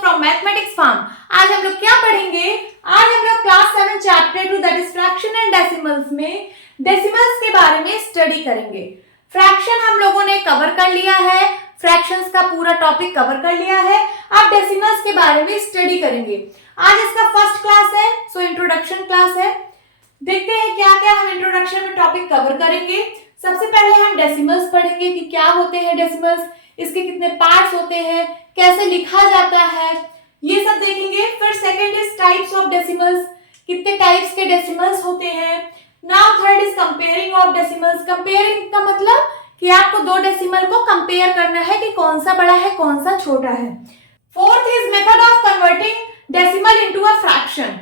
From mathematics farm. आज हम लोग क्या पढ़ेंगे? आज हम लोग class 7 chapter 2 that is fraction and decimals में डेसिमल्स के बारे में स्टडी करेंगे। फ्रैक्शन हम लोगों ने कवर कर लिया है, फ्रैक्शंस का पूरा टॉपिक कवर कर लिया है। अब डेसिमल्स के बारे में स्टडी करेंगे। आज इसका फर्स्ट क्लास है, सो इंट्रोडक्शन क्लास है। देखते हैं क्या क्या हम इंट्रोडक्शन में टॉपिक कवर करेंगे। सबसे पहले हम डेसिमल्स पढ़ेंगे कि क्या होते हैं डेसिमल्स, इसके कितने पार्ट्स होते हैं, कैसे लिखा जाता है, ये सब देखेंगे। फिर second is types of decimals, कितने टाइप्स के डेसिमल्स होते हैं। Now third is comparing of decimals. Comparing का मतलब कि आपको दो डेसिमल को कंपेयर करना है कि कौन सा बड़ा है कौन सा छोटा है। Fourth is method of converting decimal into a fraction.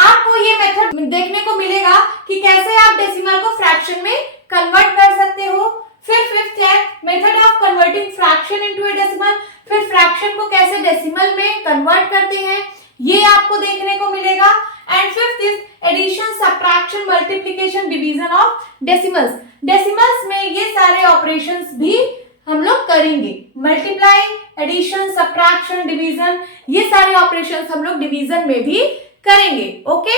आपको ये मेथड देखने को मिलेगा कि कैसे आप डेसिमल को फ्रैक्शन में कन्वर्ट कर सकते हो। फिर फिफ्थ है method of converting fraction into a decimal. फिर फ्रैक्शन को कैसे डेसिमल में कन्वर्ट करते हैं ये आपको देखने को मिलेगा। And fifth is addition, subtraction, multiplication, division of decimals. Decimals में ये सारे ऑपरेशंस भी हम लोग करेंगे। मल्टीप्लाइंग, एडिशन, सब्ट्रैक्शन, डिवीजन, ये सारे ऑपरेशंस हम लोग डिवीजन में भी करेंगे। ओके,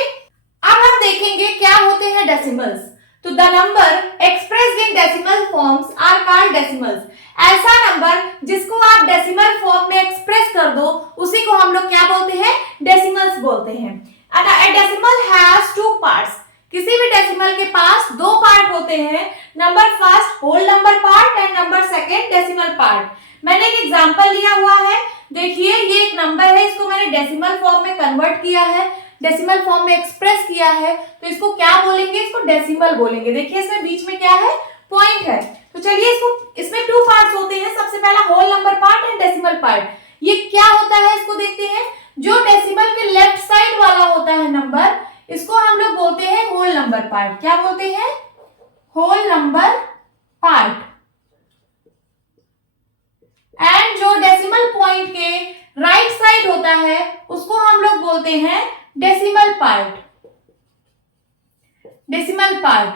अब हम देखेंगे क्या होते हैं डेसिमल्स। तो the number expressed in decimal forms are called decimals. ऐसा नंबर जिसको आप डेसिमल फॉर्म में एक्सप्रेस कर दो उसी को हम लोग क्या बोलते हैं? डेसिमल्स बोलते हैं। A decimal has two parts. किसी भी डेसिमल के पास दो पार्ट होते हैं, number first whole number part and number second decimal part. मैंने एक एग्जांपल लिया हुआ है, देखिए ये एक नंबर है, इसको मैंने डेसिमल फॉर्म में कन्वर्ट किया है, डेसिमल फॉर्म में एक्सप्रेस किया है, तो इसको क्या बोलेंगे? इसको डेसिमल बोलेंगे। देखिए इसमें बीच में क्या है? पॉइंट है। तो चलिए इसमें टू पार्ट्स होते हैं, सबसे पहला whole number part and decimal part. ये क्या होता है इसको देखते हैं। जो डेसिमल के लेफ्ट साइड वाला होता है नंबर, इसको हम लोग बोलते हैं होल नंबर पार्ट। क्या बोलते हैं? Whole number part. एंड जो डेसिमल पॉइंट के राइट साइड होता है उसको हम लोग बोलते हैं डेसिमल पार्ट। Decimal part.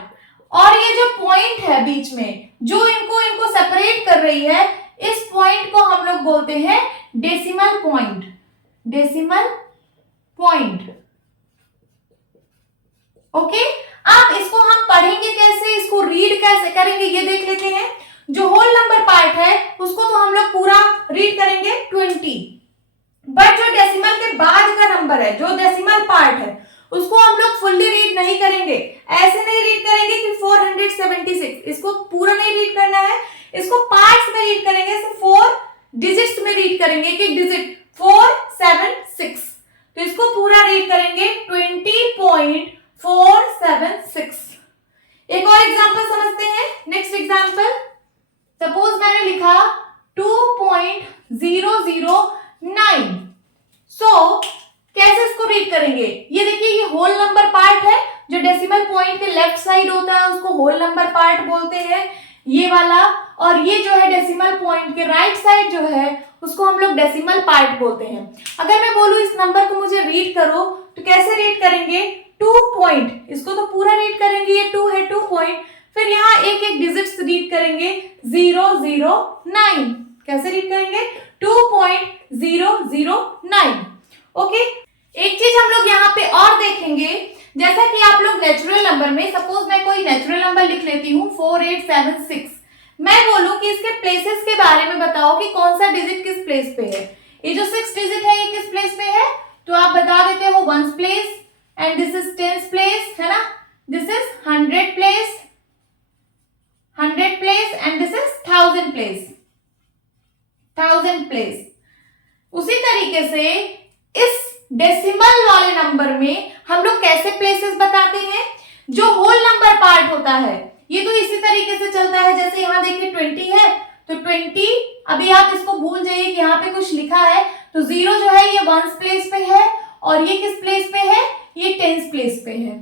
और ये जो पॉइंट है बीच में जो इनको सेपरेट कर रही है, इस पॉइंट को हम लोग बोलते हैं decimal point. Decimal point. Okay, अब इसको हम पढ़ेंगे कैसे, इसको रीड कैसे करेंगे ये देख लेते हैं। जो होल नंबर पार्ट है उसको तो हम लोग पूरा रीड करेंगे 20, बट जो डेसिमल के बाद का नंबर है, जो डेसिमल पार्ट है, उसको हम लोग फुल्ली रीड नहीं करेंगे। ऐसे नहीं रीड करेंगे कि 476, इसको पूरा नहीं रीड करना है, इसको पार्ट्स में रीड करेंगे। 4 डिजिट्स में रीड करेंगे, एक एक डिजिट 4 7 6, तो इसको पूरा रीड करेंगे 20.476। एक और एग्जांपल समझते हैं। नेक्स्ट एग्जांपल, सपोज मैंने लिखा 2.009। सो कैसे इसको रीड करेंगे? ये देखिए ये होल नंबर पार्ट है, जो डेसिमल पॉइंट के लेफ्ट साइड होता है उसको होल नंबर पार्ट बोलते हैं, ये वाला। और ये जो है डेसिमल पॉइंट के राइट साइड जो है उसको हम लोग डेसिमल पार्ट बोलते हैं। अगर मैं बोलूं इस नंबर को मुझे रीड करो तो कैसे रीड करेंगे? 2 पॉइंट, इसको तो पूरा रीड करेंगे, ये 2 है, 2 पॉइंट, फिर यहाँ एक एक डिजिट्स रीड करेंगे 009। कैसे रीड करेंगे? 2.009। ओके, एक चीज हम लोग यहाँ पे और देखेंगे, जैसा कि आप लोग नेचुरल नंबर में, सपोज मैं कोई नेचुरल नंबर लिख लेती हूँ 4876, मैं बोलूं कि इसके प्लेसेस के बारे में बताओ कि कौन सा डिजिट किस प्लेस पे है। ये जो 6 डिजिट है ये किस प्लेस पे है? तो आप बता देते हो 1s place, and this is 10s place, है ना। This is 100 place, 100 place, and this is 1000 place, 1000 place. उसी तरीके से इस डेसिमल वाले नंबर में हम लोग कैसे प्लेसेस बताते हैं? जो होल नंबर पार्ट होता है ये तो इसी तरीके से चलता है, जैसे यहाँ देखिए 20 है तो 20, अभी आप इसको भूल जाइए कि यहाँ पे कुछ लिखा है, तो 0 जो है ये 1s प्लेस पे है, और ये किस प्लेस पे है? ये 10s प्लेस पे है।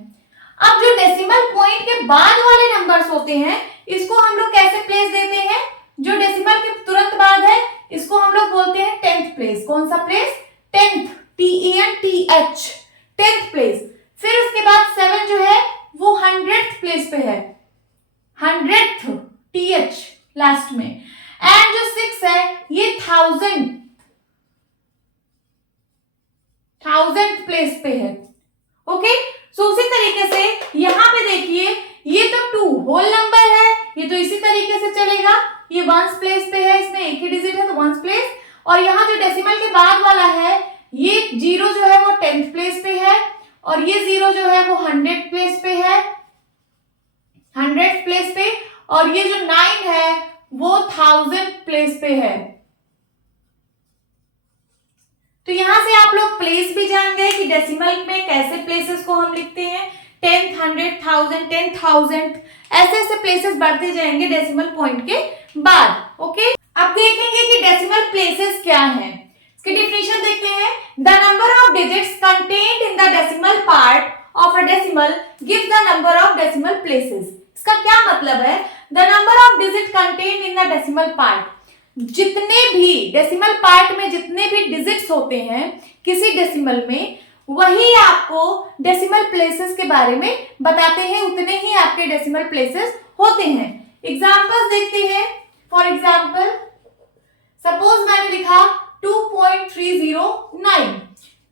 अब जो डेसिमल पॉइंट के बाद वाले नंबर्स होते हैं इसको हम लोग कैसे प्लेस देते हैं? जो डेसिमल के तुरंत बाद है इसको हम लोग बोलते हैं 10th प्लेस। कौन सा place? 10th, TENTH, 10th place. फिर उसके बाद 7 जो है वो 100th प्लेस पे है, 100th, TH लास्ट में। एंड जो 6 है ये 1000 प्लेस पे है। ओके, सो उसी तरीके से यहाँ पे देखिए, ये तो 2 होल नंबर है, ये तो इसी तरीके से चलेगा, ये वंस प्लेस पे है, इसमें एक ही डिजिट है तो वंस प्लेस, और यहाँ जो डेसिमल के बाद वाला है ये 0 जो है वो 10th प्लेस पे है, और ये 0 जो है वो 100th प्लेस पे है, 100th प्लेस पे, और ये जो 9 है वो 1000th प्लेस पे है। तो यहां से आप लोग प्लेस भी जान गए कि डेसिमल में कैसे प्लेसेस को हम लिखते हैं, 10th, 100th, 1000, 10,000, ऐसे ऐसे प्लेसेस बढ़ते जाएंगे डेसिमल पॉइंट के बाद। ओके, अब देखेंगे कि डेसिमल प्लेसेस क्या हैं। इसकी डिफिनेशन देखते हैं। The number of digits contained in the decimal part of a decimal gives the number of decimal places. इसका क्या मतलब है? The number of digit contained in the decimal part, जितने भी डेसिमल पार्ट में जितने भी डिजिट्स होते हैं किसी डेसिमल में, वही आपको डेसिमल प्लेसेस के बारे में बताते हैं, उतने ही आपके डेसिमल प्लेसेस होते हैं। एग्जांपल्स देखते हैं। फॉर एग्जांपल, सपोज मैंने लिखा 2.309,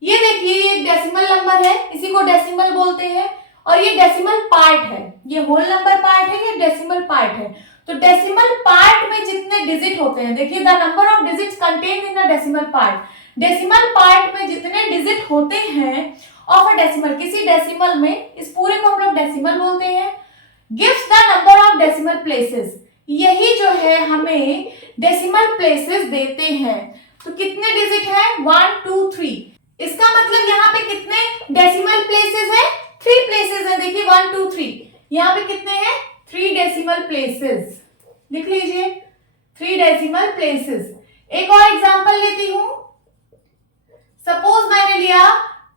ये देखिए ये एक डेसिमल नंबर है, इसी को डेसिमल बोलते हैं, और ये डेसिमल पार्ट है, ये होल नंबर पार्ट है, ये डेसिमल पार्ट है। तो डेसिमल पार्ट में जितने डिजिट होते हैं, देखिए the number of digits contained in the decimal part, decimal part में जितने डिजिट होते हैं ऑफ अ डेसिमल, किसी डेसिमल में, इस पूरे को हम लोग डेसिमल बोलते हैं, gives the number of decimal places, यही जो है हमें डेसिमल प्लेसेस देते हैं। तो कितने डिजिट है? 1 2 3, इसका मतलब यहाँ पे कितने डेसिमल प्लेसेस है? 3 प्लेसेस है। देखिए 1 2 3, यहाँ पे कितने हैं? 3 डेसिमल प्लेसेस, लिख लीजिए 3 डेसिमल प्लेसेस। एक और एग्जांपल लेती हूं। सपोज मैंने लिया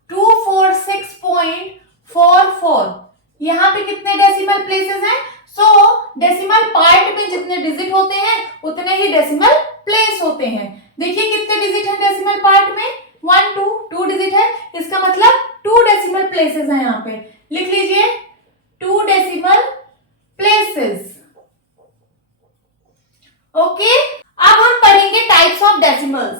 246.44, यहाँ पे कितने डेसिमल प्लेसेस हैं? सो डेसिमल पार्ट में जितने डिजिट होते हैं उतने ही डेसिमल प्लेस होते हैं। देखिए कितने डिजिट है डेसिमल पार्ट में? 1 2 डिजिट है, इसका मतलब 2 डेसिमल प्लेसेस हैं यहाँ पे, लिख लीजिए 2 डेसिमल प्लेसेस। ओके, अब हम पढ़ेंगे टाइप्स ऑफ डेसिमल्स।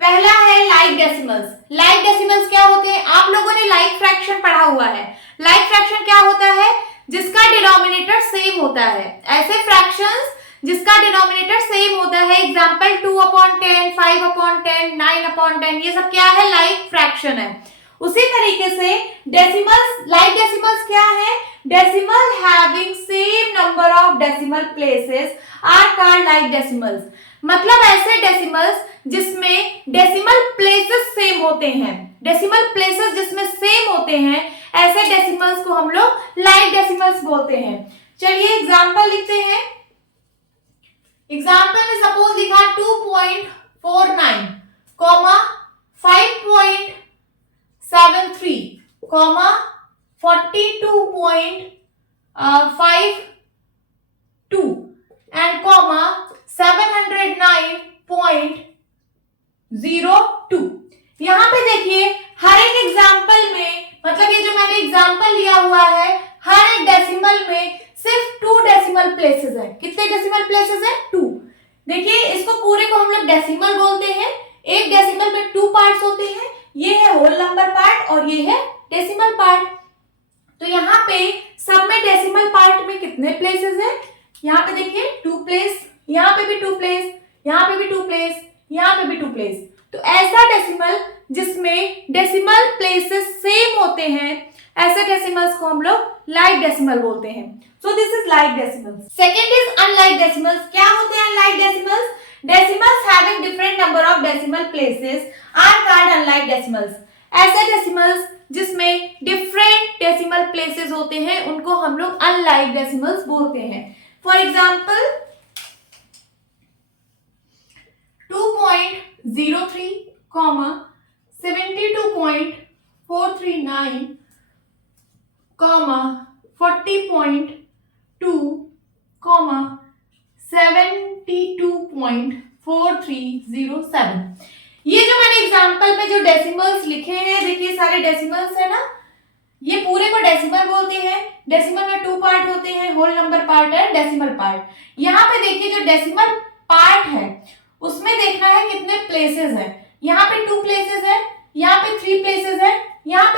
पहला है लाइक डेसिमल्स। लाइक डेसिमल्स क्या होते हैं? आप लोगों ने लाइक फ्रैक्शन पढ़ा हुआ है। लाइक फ्रैक्शन क्या होता है? जिसका डिनोमिनेटर सेम होता है, ऐसे फ्रैक्शंस जिसका डिनोमिनेटर सेम होता है। एग्जांपल 2/10, 5/10, 9/10, ये सब क्या है? लाइक फ्रैक्शन है। उसी तरीके से डेसिमल्स, लाइक डेसिमल्स क्या है? Decimal having same number of decimal places are called like decimals. मतलब ऐसे डेसिमल्स जिसमें डेसिमल प्लेसेस सेम होते हैं, डेसिमल प्लेसेस जिसमें सेम होते हैं, ऐसे डेसिमल्स को हम लोग लाइक डेसिमल्स बोलते हैं। चलिए एग्जांपल लिखते हैं। एग्जांपल में सपोज लिखा 2.49, 5.73, 42.52 and 709.02। यहाँ पे देखिए हर एक एग्जाम्पल में, मतलब ये जो मैंने एग्जाम्पल लिया हुआ है, हर एक डेसिमल में सिर्फ 2 डेसिमल प्लेसेस है। कितने डेसिमल प्लेसेस है? 2। देखिए इसको पूरे को हम लोग डेसिमल बोलते हैं। एक डेसिमल में 2 पार्ट्स होते हैं, ये है होल नंबर पार्ट और ये है डेसिमल पार्ट। तो यहाँ पे सब में डेसिमल पार्ट में कितने प्लेसेस है? यहाँ पे देखिए 2 प्लेस, यहाँ पे भी 2 प्लेस, यहाँ पे भी 2 प्लेस, यहाँ पे भी 2 प्लेस। तो ऐसा डेसिमल जिसमें डेसिमल प्लेसेस सेम होते हैं, ऐसे डेसिमल्स को हम लोग लाइक डेसिमल बोलते हैं। So this is like decimals. Second is unlike decimals. क्या होते हैं unlike decimals? Decimals having different number of decimal places are called unlike decimals. ऐसे डेसिमल्स जिसमें डिफरेंट डेसिमल प्लेसेस होते हैं उनको हम लोग अनलाइक डेसिमल्स बोलते हैं। For example 2.03, 72.439, 40.2, 72.4307। ये जो मैंने एग्जांपल में जो डेसिमल्स लिखे हैं, देखिए सारे डेसिमल्स है ना, ये पूरे को डेसिमल बोलते हैं। डेसिमल में 2 पार्ट होते हैं, होल नंबर पार्ट है, डेसिमल पार्ट। यहाँ पे देखिए जो डेसिमल पार्ट है उसमें देखना है कितने प्लेसेस है। यहाँ पे 2 प्लेसेस है, यहाँ पे 3 प्लेसेस है, यहाँ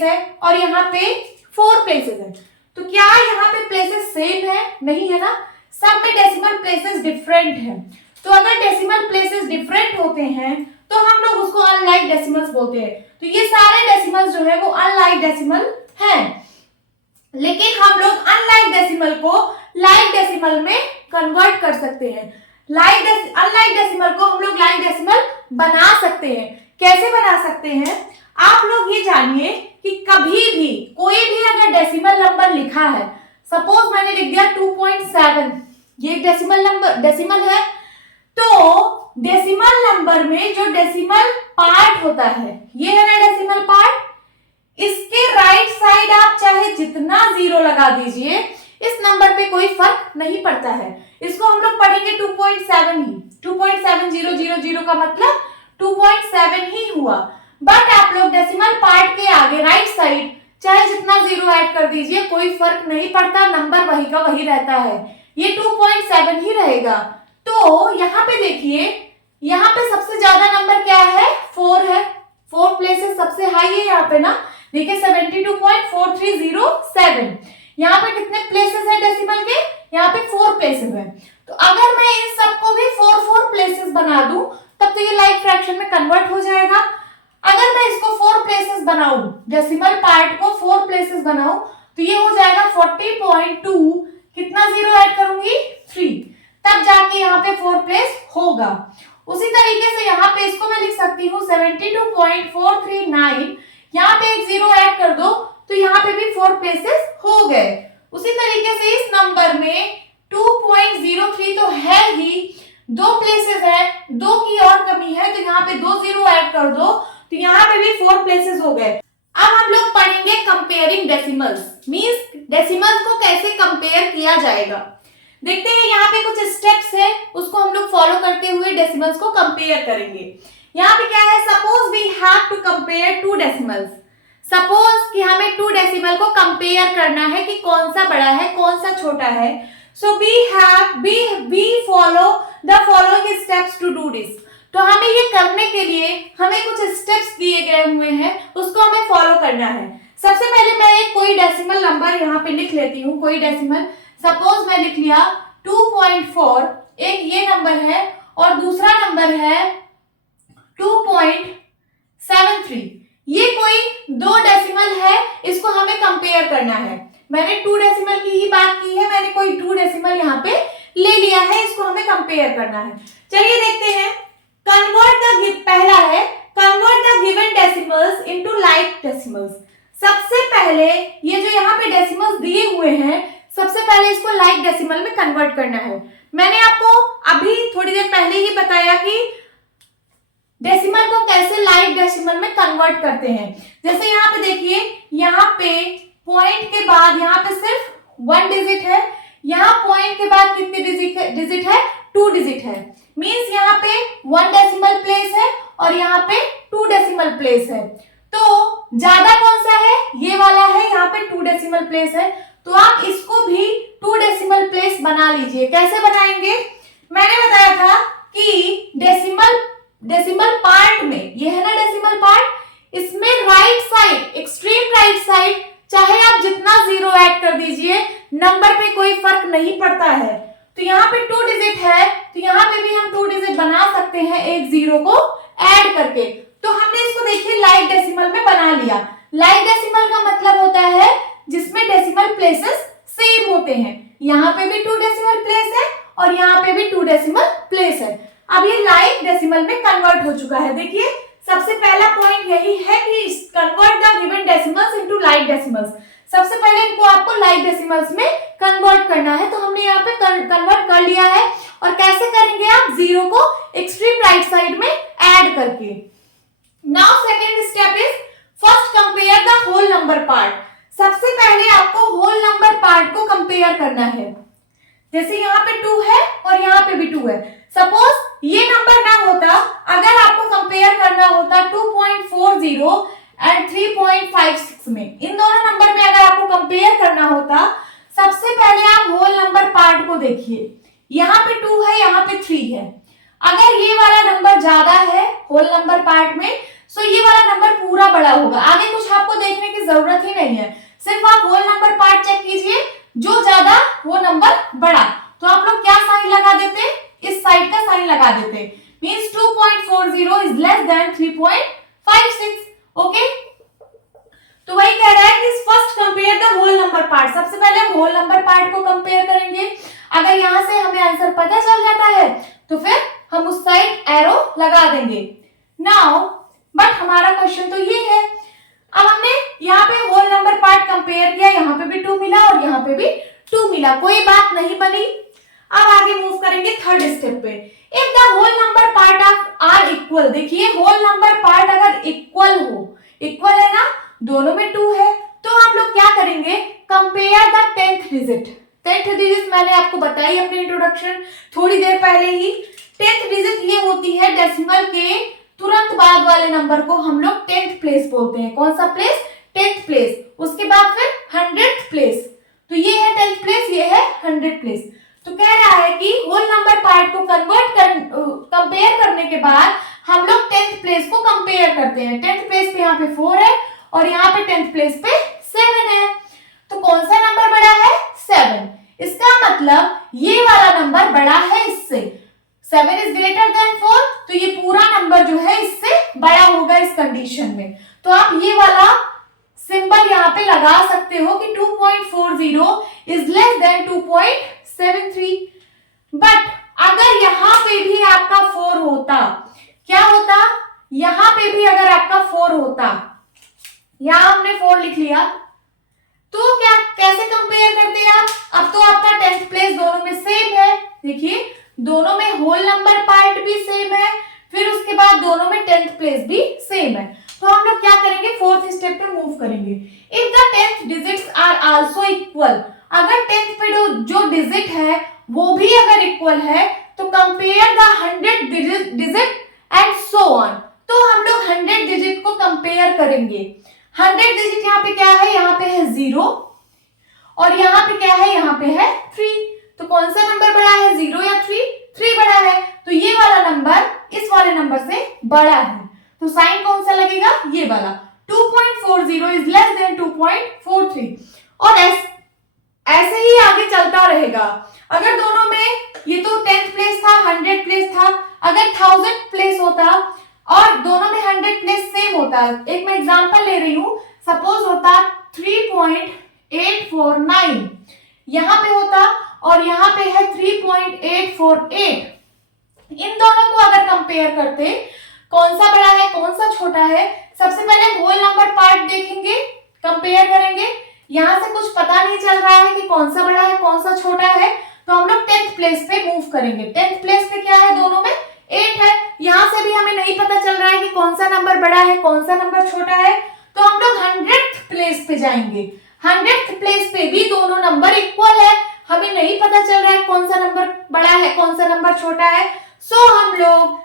प्लेस है और यहाँ पे 4 प्लेसेस है। तो क्या यहाँ पे प्लेसेस सेम है? नहीं है ना, सब में डेसिमल प्लेसेस डिफरेंट है। तो अगर डेसिमल प्लेसेस डिफरेंट होते हैं तो हम लोग उसको अनलाइक डेसिमल्स बोलते हैं। तो ये सारे डेसिमल्स जो है वो अनलाइक डेसिमल हैं, लेकिन हम लोग अनलाइक डेसिमल को लाइक डेसिमल में कन्वर्ट कर सकते हैं। अनलाइक डेसिमल को हम लोग लाइक डेसिमल बना सकते हैं। कैसे बना सकते हैं? आप लोग ये जानिए कि कभी भी कोई भी अगर डेसिमल नंबर लिखा है, सपोज मैंने लिख दिया 2.7, ये डेसिमल है, तो डेसिमल नंबर में जो डेसिमल पार्ट होता है, ये है ना डेसिमल पार्ट, इसके राइट साइड आप चाहे जितना 0 लगा दीजिए, इस नंबर पे कोई फर्क नहीं पड़ता है। इसको हम लोग पढ़ेंगे 2.7 ही, 2.7000 का मतलब 2.7 ही हुआ। बट आप लोग डेसिमल पार्ट के आगे राइट साइड चाहे जितना 0 ऐड कर दीजिए, कोई फर्क नहीं पड़ता, नंबर वही का वही रहता है, ये 2.7 ही रहेगा। तो यहाँ पे देखिए, यहाँ पे सबसे ज्यादा नंबर क्या है? 4 है, 4 प्लेसेस सबसे हाई है यहाँ पे ना, देखिए 72.4307। यहाँ पे कितने प्लेसेस है डेसिमल के? यहाँ पे 4 प्लेसेस है। तो अगर मैं इन सबको भी 4 प्लेसेस बना दूं तब तो ये लाइक फ्रैक्शन में कन्वर्ट हो जाएगा। अगर मैं इसको 4 प्लेसेस बनाऊं, डेसिमल पार्ट को 4 प्लेसेस बनाऊं, तो ये हो जाएगा 40.2, कितना 0 ऐड करूंगी? 3, तब जाके यहाँ पे 4 प्लेस होगा। उसी तरीके से यहाँ पे इसको मैं लिख सकती हूँ 72.439, यहाँ पे एक 0 ऐड कर दो तो यहाँ पे भी 4 प्लेसेस हो गए। उसी तरीके से इस नंबर में 2.03 तो है ही, 2 प्लेसेस है, 2 की और कमी है, तो यहाँ पे 2 0 ऐड कर दो तो यहाँ पे भी 4 प्लेसेस हो गए। अब हम लोग पढ़ेंगे कंपेयरिंग डेसिमल्स, मींस डेसिमल्स को कैसे कंपेयर किया जाएगा। देखते हैं यहाँ पे कुछ स्टेप्स है, उसको हम लोग फॉलो करते हुए डेसिमल्स को कंपेयर करेंगे। यहाँ पे क्या है? Suppose we have to compare 2 decimals. Suppose कि हमें 2 डेसिमल को कंपेयर करना है कि कौन सा बड़ा है कौन सा छोटा है। सो we follow the following steps to do this। तो हमें ये करने के लिए हमें कुछ स्टेप्स दिए गए हुए हैं, उसको हमें फॉलो करना है। सबसे पहले मैं एक कोई डेसिमल नंबर यहाँ पे लिख लेती हूँ, कोई डेसिमल, सपोज मैं लिख लिया 2.4, एक ये नंबर है और दूसरा नंबर है 2.73। ये कोई 2 डेसिमल है, इसको हमें कंपेयर करना है। मैंने 2 डेसिमल की ही बात की है, मैंने कोई 2 डेसिमल यहाँ पे ले लिया है, इसको हमें कंपेयर करना है। चलिए देखते हैं। पहला है convert the given decimals into like decimals. सबसे पहले ये जो यहाँ पे डेसिमल्स दिए हुए हैं, सबसे पहले इसको लाइक डेसिमल में कन्वर्ट करना है। मैंने आपको अभी थोड़ी देर पहले ही बताया कि डेसिमल को कैसे लाइक डेसिमल में कन्वर्ट करते हैं। जैसे यहाँ पे देखिए, यहाँ पे पॉइंट के बाद यहाँ पे सिर्फ 1 डिजिट है, यहाँ पॉइंट के बाद कितने डिजिट है? 2 डिजिट है। मींस यहाँ पे 1 डेसिमल प्लेस है और यहाँ पे 2 डेसिमल प्लेस है। तो ज्यादा कौन सा है? ये वाला है, यहाँ पे 2 डेसिमल प्लेस है। तो आप इसको भी 2 डेसिमल प्लेस बना लीजिए। कैसे बनाएंगे? मैंने बताया था कि डेसिमल पार्ट में, ये है ना डेसिमल पार्ट, इसमें right side, extreme right side, चाहे आप जितना 0 ऐड कर दीजिए, नंबर पे कोई फर्क नहीं पड़ता है। तो यहाँ पे 2 डिजिट है, तो यहाँ पे भी हम 2 डिजिट बना सकते हैं एक 0 को ऐड करके। तो हमने इसको देखिए लाइक डेसिमल में बना लिया। लाइक डेसिमल का मतलब होता है जिसमें डेसिमल प्लेसेस सेम होते हैं। यहाँ पे भी 2 डेसिमल प्लेस है और यहाँ पे भी 2 डेसिमल प्लेस है। अब ये लाइक डेसिमल में कन्वर्ट हो चुका है। देखिए सबसे पहला पॉइंट यही है कि convert the given decimals into like decimals. सबसे पहले इनको आपको लाइक डेसिमल्स में कन्वर्ट करना है। तो हमने यहाँ पे कन्वर्ट कर लिया है। और कैसे करेंगे आप? 0 को एक्सट्रीम राइट साइड में ऐड करके। Now second step is first compare the whole number part. सबसे पहले आपको होल नंबर पार्ट को कंपेयर करना है। जैसे यहाँ पे 2 है और यहाँ पे भी 2 है। सपोज ये नंबर ना होता, अगर आपको कंपेयर करना होता 2.40 एंड 3.56 में, इन दोनों नंबर में अगर आपको कंपेयर करना होता, सबसे पहले आप होल नंबर पार्ट को देखिए। यहाँ पे 2 है, यहाँ पे 3 है। अगर ये वाला नंबर ज्यादा है होल नंबर पार्ट में, सो ये वाला नंबर पूरा बड़ा होगा। आगे कुछ आपको देखने की जरूरत ही नहीं है, सिर्फ आप होल नंबर पार्ट चेक कीजिए, जो ज्यादा वो नंबर बड़ा। तो आप लोग क्या साइन लगा देते, इस साइड का साइन लगा देते, means 2.40 is less than 3.56। Okay, तो वही कह रहा है कि first compare the whole number part. सबसे पहले हम होल नंबर पार्ट को कंपेयर करेंगे। अगर यहां से हमें आंसर पता चल जाता है तो फिर हम उस साइड एरो लगा देंगे। नाउ बट हमारा क्वेश्चन तो ये है, अब हमने यहाँ पे होल नंबर पार्ट कंपेयर किया, यहाँ पे भी 2 मिला और यहाँ पे भी 2 मिला, कोई बात नहीं बनी। अब आगे मूव करेंगे थर्ड स्टेप पे। If the whole number part of are equal, देखिए होल नंबर पार्ट अगर इक्वल हो, इक्वल है ना, दोनों में 2 है, तो हम लोग क्या करेंगे, compare the 10th digit. 10th digit मैंने आपको बताई अपने इंट्रोडक्शन थोड़ी देर पहले ही। 10th डिजिट ये होती है डेसिमल के तुरंत बाद वाले नंबर को हम लोग 10th प्लेस बोलते हैं। कौन सा प्लेस, 10th प्लेस। उसके बाद फिर 100th प्लेस, तो ये है 10th प्लेस, ये है 100th प्लेस। तो कह रहा है कि होल नंबर पार्ट को कंपेयर करने के बाद हम लोग 10th प्लेस को कंपेयर करते हैं। 10th प्लेस पे यहाँ पे 4 है और यहाँ पे 10th प्लेस पे 7 है, तो कौन सा नंबर बड़ा है, 7। इसका मतलब ये वाला नंबर बड़ा है इससे, 7 इज ग्रेटर देन 4, तो ये पूरा नंबर जो है इससे बड़ा होगा इस कंडीशन में। तो आप ये वाला सिंबल यहाँ पे लगा सकते हो कि 2.40 इज लेस देन 2.73। बट अगर यहाँ पे भी आपका 4 होता, क्या होता, यहाँ पे भी अगर आपका 4 होता, यहां हमने 4 लिख लिया, तो क्या कैसे कंपेयर करते हैं आप, अब तो आपका 10th प्लेस दोनों में सेम है, देखिए दोनों में होल नंबर पार्ट भी सेम है, फिर उसके बाद दोनों में 10th प्लेस भी सेम है। तो हम लोग क्या करेंगे, 4th स्टेप पे मूव करेंगे। If the 10th digits are also equal, अगर 10th पे जो डिजिट है वो भी अगर इक्वल है तो compare the 100 digit and so on. तो हम लोग 100 डिजिट को कंपेयर करेंगे। 100 डिजिट यहाँ पे क्या है, यहाँ पे है 0 और यहाँ पे क्या है, यहाँ पे है 3। तो कौन सा नंबर बड़ा है, 0 या 3? 3 बड़ा है, तो ये वाला नंबर इस वाले नंबर से बड़ा है, तो साइन कौन सा लगेगा, ये वाला। 2.40 इज लेस देन 2.43। और ऐसे ही आगे चलता रहेगा। अगर दोनों में, ये तो 10th प्लेस था, 100 प्लेस था, अगर 1000 प्लेस होता और दोनों में 100 प्लेस सेम होता, एक मैं एग्जांपल ले रही हूं, सपोज होता 3.849, यहां पे होता और यहां पे है 3.848। इन दोनों को अगर कंपेयर करते, कौन सा बड़ा है कौन सा छोटा है, सबसे पहले होल नंबर पार्ट देखेंगे, कंपेयर करेंगे। यहां से कुछ पता नहीं चल रहा है कि कौन सा बड़ा है कौन सा छोटा है, तो हम लोग 10th प्लेस पे मूव करेंगे। 10th प्लेस पे क्या है, दोनों में 8 है, यहां से भी हमें नहीं पता चल रहा है कि कौन सा नंबर बड़ा है कौन सा नंबर छोटा है, तो हम लोग 100th प्लेस पे जाएंगे। 100th प्लेस पे भी दोनों नंबर इक्वल है, हमें नहीं पता चल रहा है कौन सा नंबर बड़ा है कौन सा नंबर छोटा है, सो हम लोग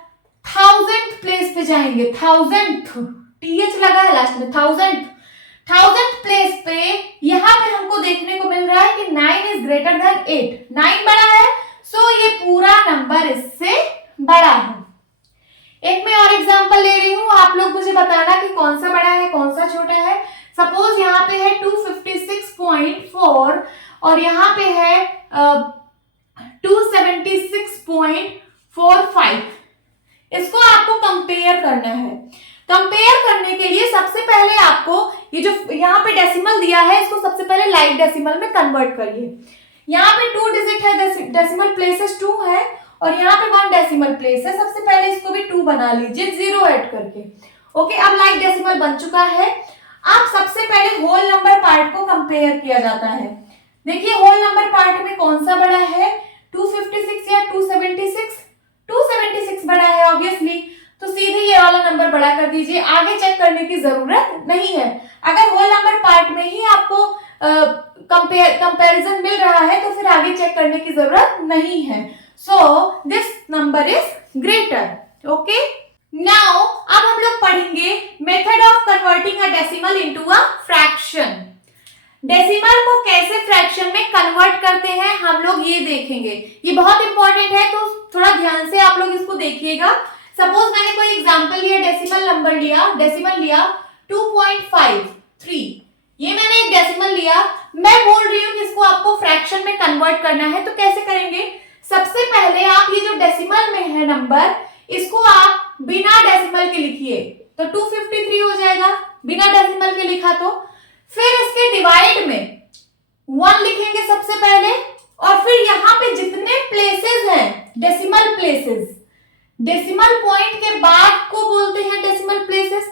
1000th प्लेस पे जाएंगे। 1000th, TH लगा है लास्ट में, 1000th प्लेस पे यहाँ पे हमको देखने को मिल रहा है कि 9 इज ग्रेटर देन 8, 9 बड़ा है, सो ये पूरा नंबर इससे बड़ा है। एक मैं और एग्जांपल ले रही हूं, आप लोग मुझे बताना कि कौन सा बड़ा है कौन सा छोटा है। सपोज यहाँ पे है 256.4 और यहाँ पे है 276.45। इसको आपको कंपेयर करना है। कंपेयर करने के लिए सबसे पहले आपको ये जो यहाँ पे डेसिमल दिया है, इसको सबसे पहले लाइक डेसिमल में कन्वर्ट करिए। यहाँ पे 2 डिजिट है, डेसिमल प्लेसेस 2 है और यहाँ पे 1 डेसिमल प्लेस है। सबसे पहले इसको भी 2 बना लीजिए 0 ऐड करके। ओके, अब लाइक डेसिमल बन चुका है। अब सबसे पहले होल नंबर पार्ट को कंपेयर किया जाता है। देखिए होल नंबर पार्ट में कौन सा बड़ा है, 256 या 276? 276 बड़ा है ऑब्वियसली, तो सीधे ये वाला नंबर बड़ा कर दीजिए, आगे चेक करने की जरूरत नहीं है। अगर होल नंबर पार्ट में ही आपको कंपैरिजन मिल रहा है तो फिर आगे चेक करने की जरूरत नहीं है। So this number is greater. Okay, now अब हम लोग पढ़ेंगे method of converting a decimal into a fraction. Decimal को कैसे फ्रैक्शन में कन्वर्ट करते हैं हम लोग ये देखेंगे, ये बहुत इंपॉर्टेंट है, तो थोड़ा ध्यान से आप लोग इसको देखिएगा। सपोज मैंने कोई एग्जांपल लिया, डेसिमल लिया 2.5, 3। ये मैंने एक डेसिमल लिया, मैं बोल रही हूँ कि इसको आपको फ्रैक्शन में कन्वर्ट करना है, तो कैसे करेंगे? सबसे पहले आप ये जो डेसिमल में है नंबर, इसको आप बिना डेसिमल के लिखिए, तो 253 हो जाएगा, बिना डेसिमल के लिखा तो। फिर इसके डिवाइड में 1 लिखेंगे सबसे पहले, और फिर यहाँ पे जितने प्लेसेस हैं डेसिमल प्लेसेस, डेसिमल पॉइंट के बाद को बोलते हैं डेसिमल प्लेसेस,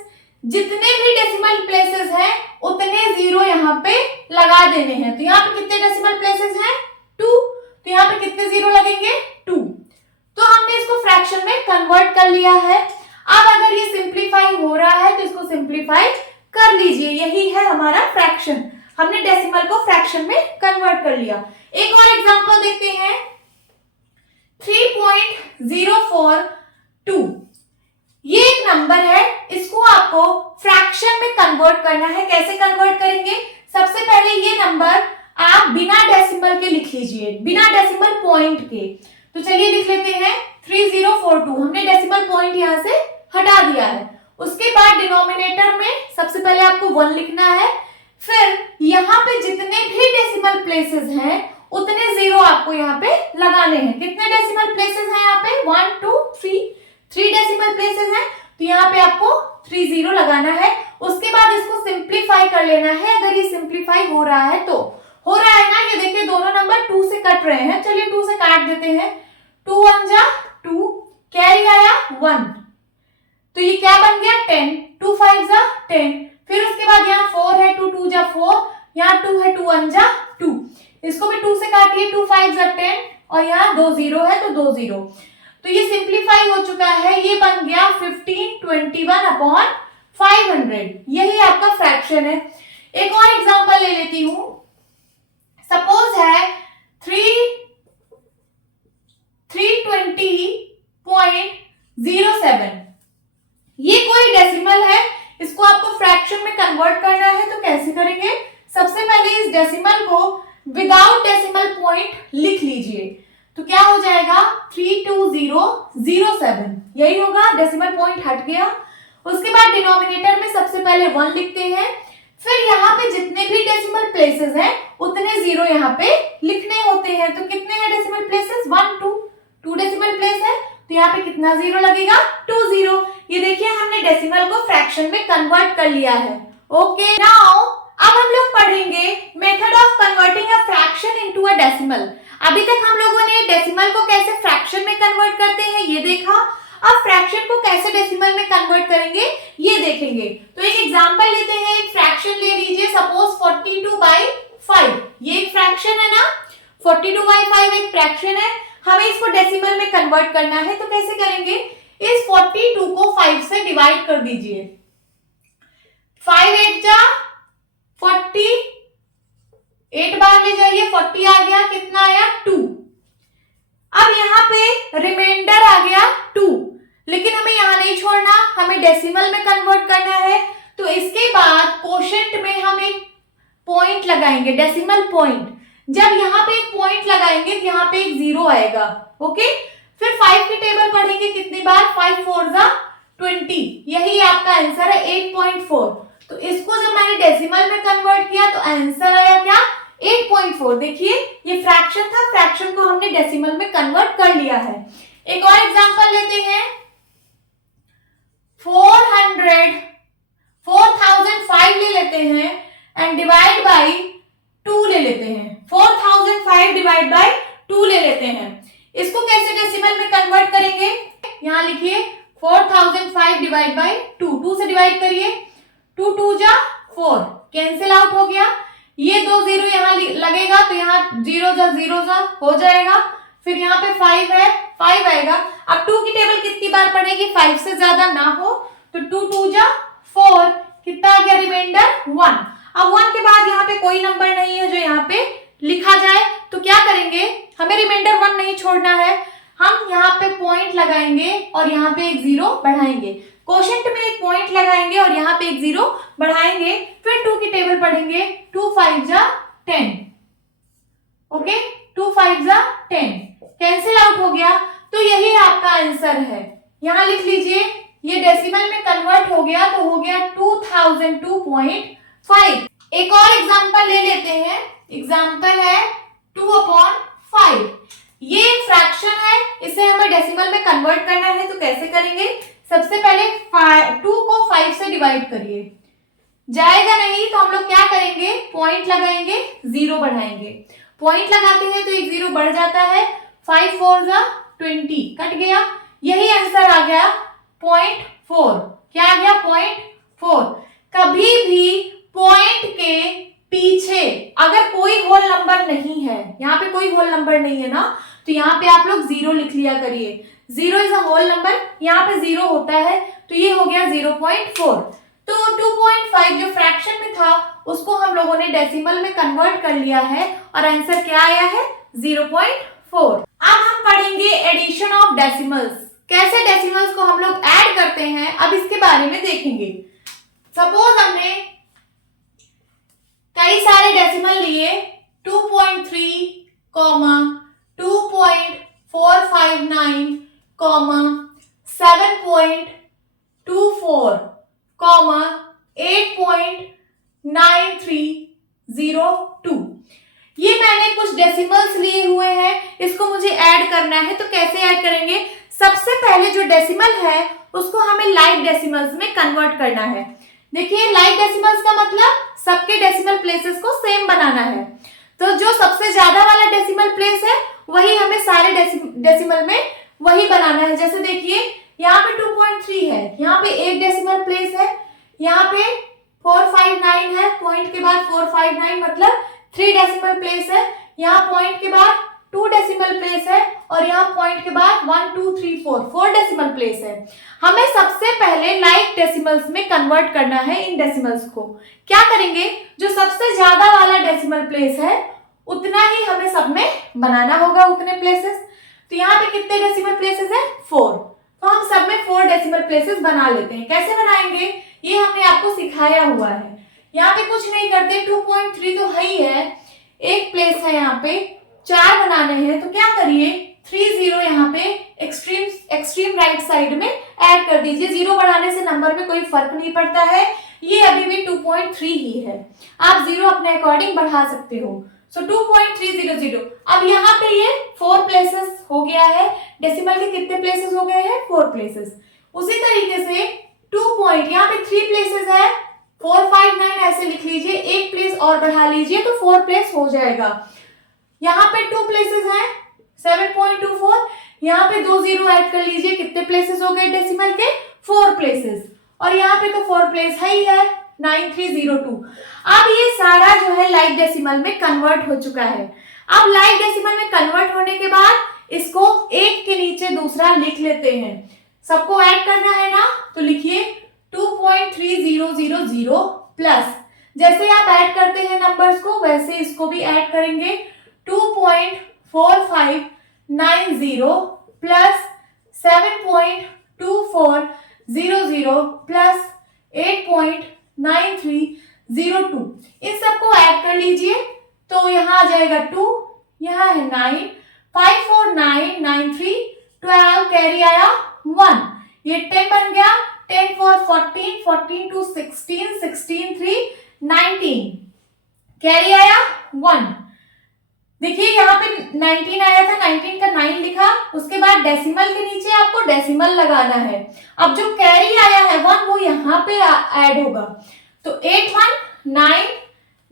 जितने भी डेसिमल प्लेसेस हैं उतने जीरो यहाँ पे लगा देने हैं। तो यहाँ पे कितने डेसिमल प्लेसेस हैं? 2, तो यहाँ पे कितने जीरो लगेंगे? 2। तो हमने इसको फ्रैक्शन में कन्वर्ट कर लिया है। अब अगर ये सिंप्लीफाई हो रहा है तो इसको सिंप्लीफाई कर लीजिए, यही है हमारा फ्रैक्शन। हमने डेसिमल को फ्रैक्शन में कन्वर्ट कर लिया। एक और एग्जांपल देखते हैं, 3.042। ये एक नंबर है, इसको आपको फ्रैक्शन में कन्वर्ट करना है। कैसे कन्वर्ट करेंगे? सबसे पहले ये नंबर आप बिना डेसिमल के लिख लीजिए, बिना डेसिमल पॉइंट के। तो चलिए लिख लेते हैं 3042। हमने डेसिमल पॉइंट यहां से हटा दिया है। उसके बाद डिनोमिनेटर में सबसे पहले आपको 1 लिखना है, फिर यहाँ पे जितने भी डेसिमल प्लेसेस हैं उतने जीरो आपको यहाँ पे लगाने हैं। कितने डेसिमल प्लेसेस हैं यहाँ पे? 1 2 3 डेसिमल प्लेसेस हैं, तो यहाँ पे आपको 3 जीरो लगाना है। उसके बाद इसको सिंप्लीफाई कर लेना है। अगर ये सिंप्लीफाई हो रहा है तो हो रहा है ना, ये देखिए दोनों नंबर 2 से कट रहे हैं, चलिए 2 से काट देते हैं। 2 1 जा 2, कैरी आया 1, तो ये क्या बन गया? 10। 2 5 जा 10, फिर उसके बाद यहाँ 4 है, 2 2 जा 4, यहाँ 2 है, 2 1 जा 2, इसको भी 2 से काटिए, 2 5 जा 10, और यहाँ 2 जीरो है तो 2 जीरो। तो ये सिंप्लीफाई हो चुका है, ये बन गया 1521/500। यही आपका फ्रैक्शन है। एक और एग्जांपल ले लेती हूं, सपोज है 320.07। ये कोई डेसिमल है, इसको आपको फ्रैक्शन में कन्वर्ट करना है, तो कैसे करेंगे? सबसे पहले इस डेसिमल को विदाउट डेसिमल पॉइंट लिख लीजिए, तो क्या हो जाएगा? 32007, यही होगा, डेसिमल पॉइंट हट गया। उसके बाद डिनोमिनेटर में सबसे पहले 1 लिखते हैं, फिर यहाँ पे जितने भी डेसिमल प्लेसेस हैं उतने जीरो यहाँ पे लिखने होते हैं। तो कितने हैं डेसिमल प्लेसेस? 1 2 डेसिमल प्लेस है, तो यहाँ पे कितना जीरो लगेगा? 2 जीरो। ये देखिए हमने डेसिमल को फ्रैक्शन में कन्वर्ट कर लिया है। ओके, नाउ अब हम लोग पढ़ेंगे method of converting a fraction into a decimal. अभी तक हम लोगों ने डेसिमल को कैसे फ्रैक्शन में कन्वर्ट करते हैं ये देखा, अब फ्रैक्शन को कैसे डेसिमल में कन्वर्ट करेंगे ये देखेंगे। तो एक एग्जांपल लेते हैं, एक फ्रैक्शन ले लीजिए, सपोज 42/5। ये एक फ्रैक्शन है ना, 42/5 एक फ्रैक्शन है, हमें इसको डेसिमल में कन्वर्ट करना है। तो कैसे करेंगे? इस 42 को 5 से डिवाइड कर दीजिए, 5 8 जा 40, 8 बार ले जाइए, 40 आ गया, कितना आया? 2। अब यहाँ पे रिमाइंडर आ गया 2, लेकिन हमें यहाँ नहीं छोड़ना, हमें डेसिमल में कन्वर्ट करना है। तो इसके बाद कोशेंट में हम एक पॉइंट लगाएंगे, डेसिमल पॉइंट। जब यहाँ पे एक पॉइंट लगाएंगे तो यहाँ पे एक जीरो आएगा। ओके, फिर 5 की टेबल पढ़ेंगे कितनी बार? 5 4 जा 20, यही आपका आंसर है 8.4। तो इसको जब मैंने डेसिमल में कन्वर्ट किया तो आंसर आया क्या? 8.4। देखिए ये फ्रैक्शन था, फ्रैक्शन को हमने डेसिमल में कन्वर्ट कर लिया है। एक और एग्जांपल लेते हैं, 4005 ले लेते हैं एंड डिवाइड बाय 2 ले लेते हैं। 4005 डिवाइड बाय 2 ले लेते हैं। इसको कैसे डेसिमल में कन्वर्ट करेंगे? यहां लिखिए 4005 डिवाइड बाय 2, 2 से डिवाइड करिए, 2 2 जा 4, कैंसिल आउट हो गया, ये 2 जीरो यहाँ लगेगा, तो यहाँ 0 जा 0 जा हो जाएगा, फिर यहाँ पे 5 है, 5 आएगा। अब 2 की टेबल कितनी बार पड़ेगी? 5 से ज्यादा ना हो, तो 2 2 जा 4, कितना आ गया रिमाइंडर? 1। अब 1 के बाद यहाँ पे कोई नंबर नहीं है जो यहाँ पे लिखा जाए, तो क्या करेंगे? हमें रिमाइंडर 1 नहीं छोड़ना है, हम यहाँ पे पॉइंट लगाएंगे और यहाँ पे एक जीरो बढ़ाएंगे, कोशेंट में एक पॉइंट लगाएंगे और यहाँ पे एक जीरो बढ़ाएंगे, फिर 2 की टेबल पढ़ेंगे, 2 5 जा 10, ओके, 2 5 जा 10, कैंसिल आउट हो गया, तो यही आपका आंसर है। यहाँ लिख लीजिए, ये डेसिमल में कन्वर्ट हो गया तो हो गया 2002.5। 5। एक और एग्जांपल ले लेते हैं। एग्जांपल है 2/5। ये एक फ्रैक्शन है, इसे हमें डेसिमल में कन्वर्ट करना है, तो कैसे करेंगे? सबसे पहले 2 को 5 से डिवाइड करिए, जाएगा नहीं तो हम लोग क्या करेंगे, पॉइंट लगाएंगे, 0 बढ़ाएंगे। पॉइंट लगाते हैं तो एक 0 बढ़ जाता है। 5 4 जा 20, कट गया। यही आंसर आ गया 0.4। क्या आ गया? 0.4। कभी भी पॉइंट के पीछे अगर कोई होल नंबर नहीं है, यहाँ पे कोई होल नंबर नहीं है ना, तो यहाँ पे आप लोग 0 लिख लिया करिए। 0 इज अ होल नंबर, यहाँ पे 0 होता है, तो ये हो गया 0.4। तो 2.5 जो फ्रैक्शन में था उसको हम लोगों ने डेसिमल में कन्वर्ट कर लिया है और आंसर क्या आया है? 0.4। अब हम पढ़ेंगे एडिशन ऑफ डेसिमल्स। कैसे डेसिमल्स को हम लोग ऐड करते हैं, अब इसके बारे में देखेंगे। सपोज हमने कई सारे डेसिमल लिए, 2.3, 2.459, 7.24, 8.9302। ये मैंने कुछ डेसिमल्स लिए हुए हैं, इसको मुझे ऐड करना है, तो कैसे ऐड करेंगे? सबसे पहले जो डेसिमल है उसको हमें लाइक डेसिमल्स में कन्वर्ट करना है। देखिए, लाइक डेसिमल्स का मतलब सबके डेसिमल प्लेसेस को सेम बनाना है, तो जो सबसे ज्यादा वाला डेसिमल प्लेस है वही हमें सारे डेसिमल में वही बनाना है। जैसे देखिए, यहाँ पे 2.3 है, यहाँ पे एक डेसिमल प्लेस है, यहाँ पे 459 है, पॉइंट के बाद 459 मतलब 3 डेसिमल प्लेस है, यहाँ पॉइंट के बाद 2 डेसिमल प्लेस है, और यहाँ पॉइंट के बाद 1 2 3 4 डेसिमल प्लेस है। हमें सबसे पहले लाइक डेसिमल्स में कन्वर्ट करना है इन डेसिमल्स को। क्या करेंगे? जो सबसे ज्यादा वाला डेसिमल प्लेस है उतना ही हमें सब में बनाना होगा, उतने प्लेसेस। तो यहाँ पे कितने डेसिमल प्लेसेस है? 4। तो हम सब में 4 डेसिमल प्लेसेस बना लेते हैं। कैसे बनाएंगे ये हमने आपको सिखाया हुआ है। यहाँ पे कुछ नहीं करते, 2.3 तो है ही है, एक प्लेस है, यहाँ पे 4 बनाने हैं, तो क्या करिए, 30 यहाँ पे एक्सट्रीम राइट साइड में ऐड कर दीजिए। 0 बढ़ाने से नंबर में कोई फर्क नहीं पड़ता है, ये अभी भी 2.3 ही है। आप 0 अपने अकॉर्डिंग बढ़ा सकते हो। सो 2.300। अब यहाँ पे ये 4 प्लेसेस हो गया है। डेसिमल के कितने प्लेसेस हो गए हैं? 4 प्लेसेस। उसी तरीके से 2 पॉइंट, यहाँ पे 3 प्लेसेस है, 459 ऐसे लिख लीजिए, एक प्लेस और बढ़ा लीजिए तो 4 प्लेस हो जाएगा। यहाँ पे 2 प्लेसेस हैं, 7.24, यहाँ पे 2 0 ऐड कर लीजिए, कितने प्लेसेस हो गए डेसिमल के? 4 प्लेसेस। और यहाँ पे तो 4 प्लेस है ही है, 9302। अब ये सारा जो है लाइक डेसिमल में कन्वर्ट हो चुका है। अब लाइक डेसिमल में कन्वर्ट होने के बाद इसको एक के नीचे दूसरा लिख लेते हैं। सबको ऐड करना है ना, तो लिखिए 2.3000 प्लस, जैसे आप ऐड करते हैं नंबर्स को वैसे इसको भी ऐड करेंगे, 2.4590 प्लस 7.2400 प्लस 8.9302। इन सबको ऐड कर लीजिए तो यहाँ आ जाएगा 2, यहाँ है 9, 5 4 9 9 3 12, कैरी आया 1, ये 10 बन गया, 10 4 14, 14 2 16, 16 3 19, कैरी आया 1। देखिए यहाँ पे 19 आया था, 19 का 9 लिखा, उसके बाद डेसिमल के नीचे आपको डेसिमल लगाना है। अब जो कैरी आया है 1 वो यहाँ पे ऐड होगा, तो 8 1 9